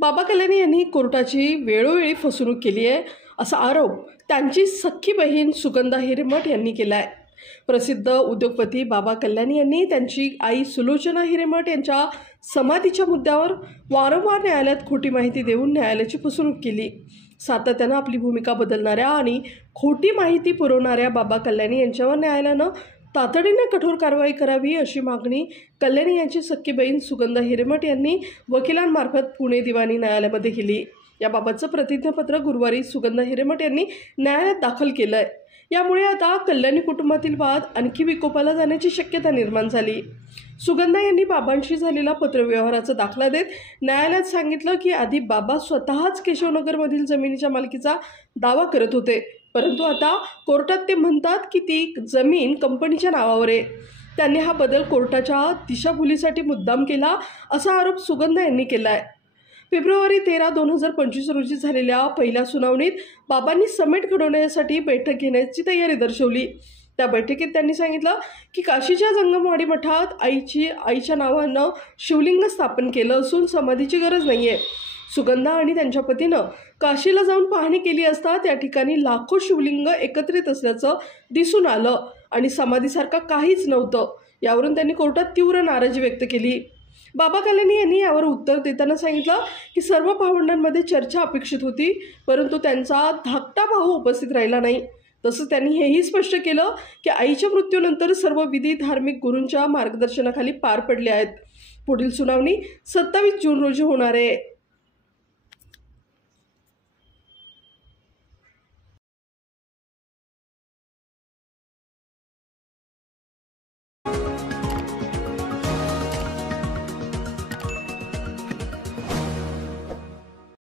बाबा कल्याणी यांनी कोर्टाची वेळोवेळी फसवणूक केली आहे असा आरोप त्यांची सख्खी बहीण सुगंधा हिरेमठ यांनी केला आहे। प्रसिद्ध उद्योगपती बाबा कल्याणी यांनी त्यांची आई सुलोचना हिरेमठ यांच्या समाधीच्या मुद्द्यावर वारंवार न्यायालयात खोटी माहिती देऊन न्यायालयाची फसवणूक केली। सातत्यानं आपली भूमिका बदलणाऱ्या आणि खोटी माहिती पुरवणाऱ्या बाबा कल्याणी यांच्यावर न्यायालयानं तातडीने कठोर कारवाई करावी अशी मागणी कल्याणी यांची सख्खी बहीण सुगंधा हिरेमठ यांनी वकिलांमार्फत पुणे दिवाणी न्यायालयामध्ये केली। याबाबतचं प्रतिज्ञापत्र गुरुवारी सुगंधा हिरेमठ यांनी न्यायालयात दाखल केलं आहे। यामुळे आता कल्याणी कुटुंबातील वाद आणखी विकोपाला जाण्याची शक्यता निर्माण झाली। सुगंधा यांनी बाबांशी झालेला पत्रव्यवहाराचा दाखला देत न्यायालयात सांगितलं की आधी बाबा स्वतःच केशवनगरमधील जमिनीच्या मालकीचा दावा करत होते, परंतु आता कोर्टात ते म्हणतात की ती जमीन कंपनीच्या नावावर आहे। त्यांनी हा बदल कोर्टाच्या दिशाभुलीसाठी मुद्दाम केला असा आरोप सुगंधा यांनी केला आहे। फेब्रुवारी 13, 2025 रोजी झालेल्या पहिल्या सुनावणीत बाबांनी समेट घडवण्यासाठी बैठक घेण्याची तयारी दर्शवली। त्या बैठकीत त्यांनी सांगितलं की काशीच्या जंगमवाडी मठात आईच्या नावानं शिवलिंग स्थापन केलं असून समाधीची गरज नाहीये। सुगंधा आणि त्यांच्या पतीनं काशीला जाऊन पाहणी केली असता त्या ठिकाणी लाखो शिवलिंग एकत्रित असल्याचं दिसून आलं आणि समाधीसारखं काहीच नव्हतं। यावरून त्यांनी कोर्टात तीव्र नाराजी व्यक्त केली। बाबा कल्याणी यांनी यावर उत्तर देताना सांगितलं की सर्व भावंडांमध्ये चर्चा अपेक्षित होती, परंतु त्यांचा धाकटा भाऊ उपस्थित राहिला नाही। तसंच त्यांनी हेही स्पष्ट केलं की आईच्या मृत्यूनंतर सर्व विधी धार्मिक गुरूंच्या मार्गदर्शनाखाली पार पडले आहेत। पुढील सुनावणी 27 जून रोजी होणार आहे।